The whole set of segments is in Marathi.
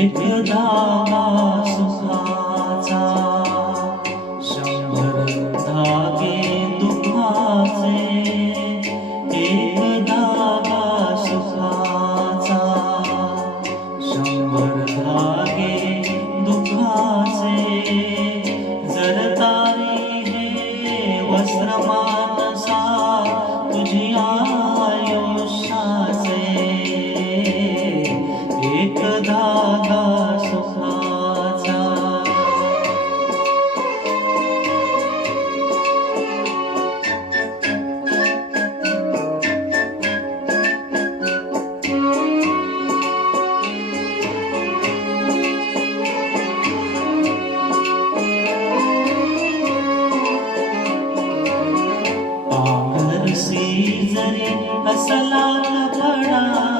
Little dark. असला बड़ा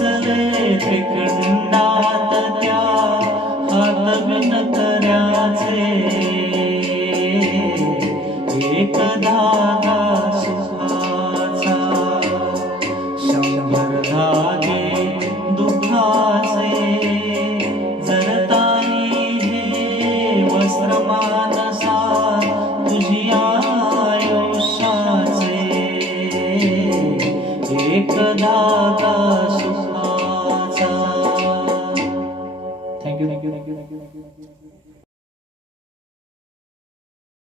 बसले त्रिकंडात त्या हात बिन एक धागा सुखाचा शंभर धागे दुखाचे. जरताई हे वस्त्र मानसा तुझी आयुष्याचे. एक धागा